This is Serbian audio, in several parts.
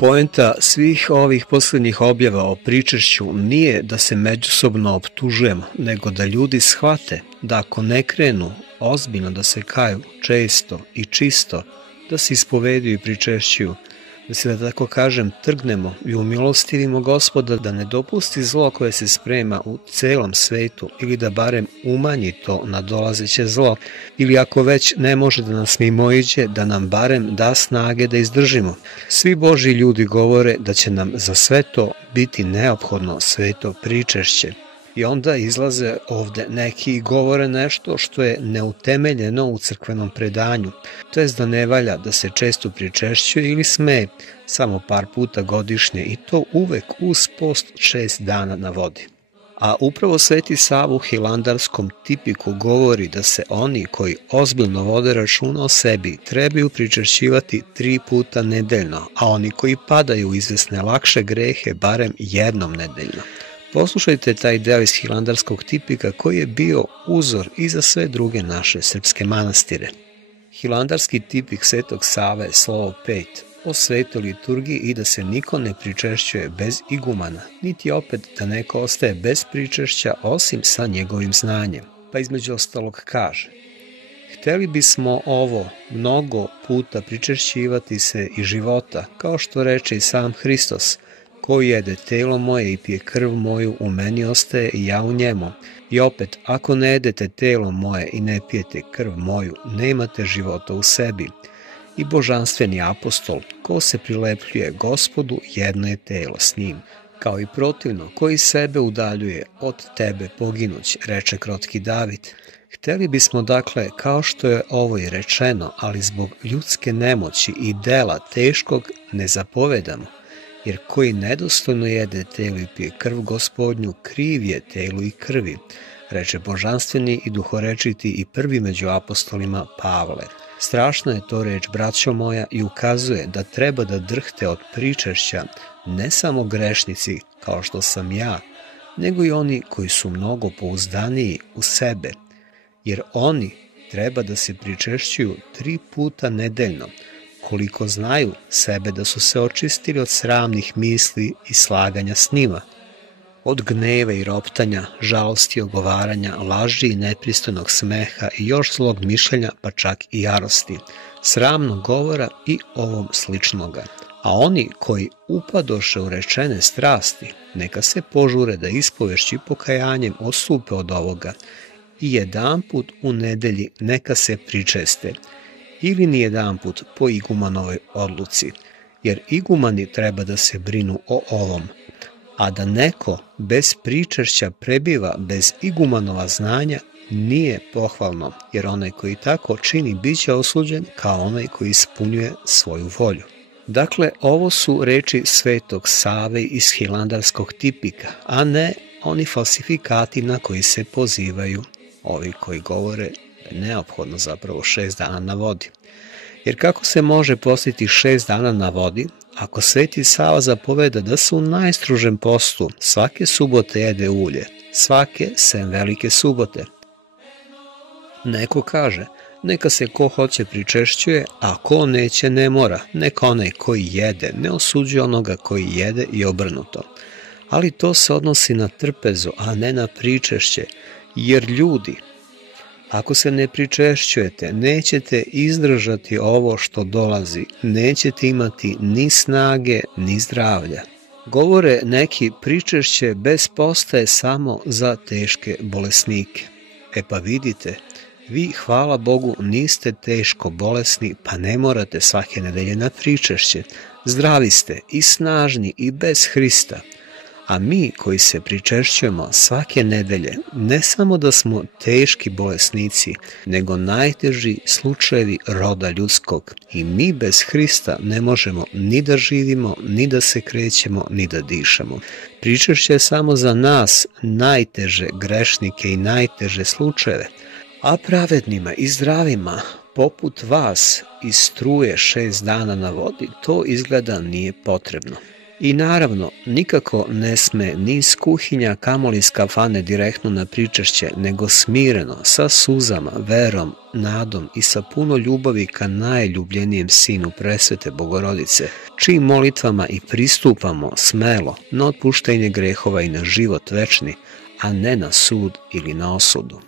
Poenta svih ovih posljednjih objava o pričešću nije da se međusobno optužujemo, nego da ljudi shvate da ako ne krenu ozbiljno da se kaju često i čisto, da se ispoveduju i pričešćuju, da se, da tako kažem, trgnemo i umilostivimo Gospoda da ne dopusti zlo koje se sprema u celom svetu ili da barem umanji to nadolazeće zlo, ili ako već ne može da nas mimoiđe, da nam barem da snage da izdržimo. Svi Božji ljudi govore da će nam za sve to biti neophodno sveto pričešće. I onda izlaze ovde neki i govore nešto što je neutemeljeno u crkvenom predanju, to jest da ne valja da se često pričešćuje ili sme samo par puta godišnje i to uvek uz post 6 dana na vodi. A upravo Sveti Sava u hilandarskom tipiku govori da se oni koji ozbiljno vode računa o sebi trebaju pričešćivati 3 puta nedeljno, a oni koji padaju u izvesne lakše grehe barem jednom nedeljno. Poslušajte taj deo iz hilandarskog tipika koji je bio uzor i za sve druge naše srpske manastire. Hilandarski tipik Svetog Save je slovo 5 o svetoj liturgiji i da se niko ne pričešćuje bez igumana, niti opet da neko ostaje bez pričešća osim sa njegovim znanjem. Pa između ostalog kaže: hteli bismo ovo mnogo puta pričešćivati se i života, kao što reče i sam Hristos: ko jede telo moje i pije krv moju, u meni ostaje i ja u njemu. I opet, ako ne jedete telo moje i ne pijete krv moju, nemate života u sebi. I božanstveni apostol, ko se prilepljuje Gospodu, jedno je telo s njim. Kao i protivno, koji sebe udaljuje, od tebe poginuć, reče krotki David. Hteli bismo dakle, kao što je ovo i rečeno, ali zbog ljudske nemoći i dela teškog ne zapovedamo, jer koji nedostojno jede telo i pije krv Gospodnju, kriv je telu i krvi, reče božanstveni i duhorečiti i prvi među apostolima Pavle. Strašno je to reč, braćo moja, i ukazuje da treba da drhte od pričešća ne samo grešnici kao što sam ja, nego i oni koji su mnogo pouzdaniji u sebe, jer oni treba da se pričešćuju 3 puta nedeljno, koliko znaju sebe da su se očistili od sramnih misli i slaganja s njima, od gneva i roptanja, žalosti, ogovaranja, laži i nepristojnog smeha i još zlog mišljenja, pa čak i jarosti, sramnog govora i ovom sličnoga. A oni koji upadoše u rečene strasti, neka se požure da ispovešću i pokajanjem osupe od ovoga i jedanput u nedelji neka se pričeste, ili ni jedanput po igumanovoj odluci, jer igumani treba da se brinu o ovom, a da neko bez pričešća prebiva bez igumanova znanja nije pohvalno, jer onaj koji tako čini biće osuđen kao onaj koji ispunjuje svoju volju. Dakle, ovo su reči Svetog Save iz hilandarskog tipika, a ne oni falsifikati na koji se pozivaju ovi koji govore da je neophodno zapravo 6 dana na vodi. Jer kako se može postiti 6 dana na vodi, ako Sveti Sava zapoveda da se u najstružem postu svake subote jede ulje, svake sem velike subote? Neko kaže, neka se ko hoće pričešćuje, a ko neće ne mora, neka onaj koji jede ne osuđuje onoga koji jede i obrnuto. Ali to se odnosi na trpezu, a ne na pričešće, jer ljudi, ako se ne pričešćujete, nećete izdržati ovo što dolazi, nećete imati ni snage, ni zdravlja. Govore neki, pričešće bez posta je samo za teške bolesnike. E pa vidite, vi, hvala Bogu, niste teško bolesni, pa ne morate svake nedelje na pričešće. Zdravi ste i snažni i bez Hrista. A mi koji se pričešćujemo svake nedelje, ne samo da smo teški bolesnici, nego najteži slučajevi roda ljudskog. I mi bez Hrista ne možemo ni da živimo, ni da se krećemo, ni da dišemo. Pričešće je samo za nas najteže grešnike i najteže slučajeve, a pravednima i zdravima, poput vas, iz struje 6 dana na vodi, to izgleda nije potrebno. I naravno, nikako ne sme ni iz kuhinja, kamoli iz kafane direktno na pričešće, nego smireno, sa suzama, verom, nadom i sa puno ljubavi ka najljubljenijem sinu presvete Bogorodice, čijim molitvama i pristupamo smelo na otpuštenje grehova i na život večni, a ne na sud ili na osudu.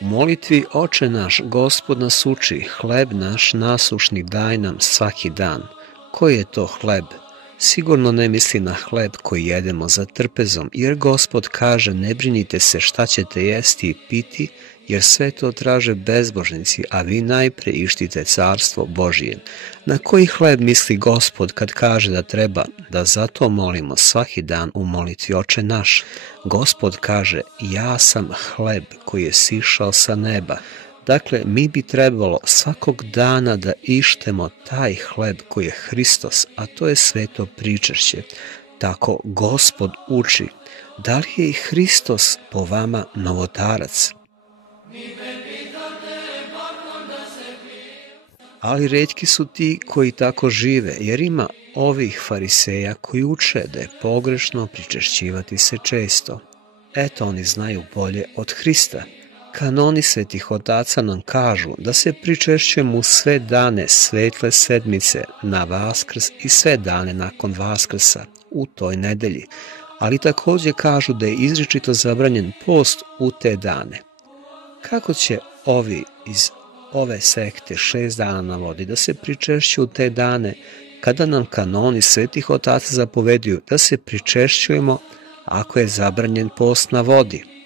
U molitvi Oče naš, Gospod nas uči, hleb naš nasušni daj nam svaki dan. Koji je to hleb? Sigurno ne misli na hleb koji jedemo za trpezom, jer Gospod kaže ne brinite se šta ćete jesti i piti, jer sve to traže bezbožnici, a vi najpre ištite carstvo Božije. Na koji hleb misli Gospod kad kaže da treba da zato molimo svaki dan u molitvi Oče naš? Gospod kaže ja sam hleb koji je sišao sa neba. Dakle, mi bi trebalo svakog dana da ištemo taj hleb koji je Hristos, a to je sveto pričešće. Tako Gospod uči. Da li je i Hristos po vama novotarac? Ali retki su ti koji tako žive, jer ima ovih fariseja koji uče da je pogrešno pričešćivati se često. Eto, oni znaju bolje od Hrista. Kanoni svetih otaca nam kažu da se pričešćujemo u sve dane svetle sedmice, na Vaskrs i sve dane nakon Vaskrsa, u toj nedelji, ali također kažu da je izričito zabranjen post u te dane. Kako će ovi iz ove sekte 6 dana navodi da se pričešćuju te dane, kada nam kanoni svetih otaca zapoveduju da se pričešćujemo ako je zabranjen post na vodi?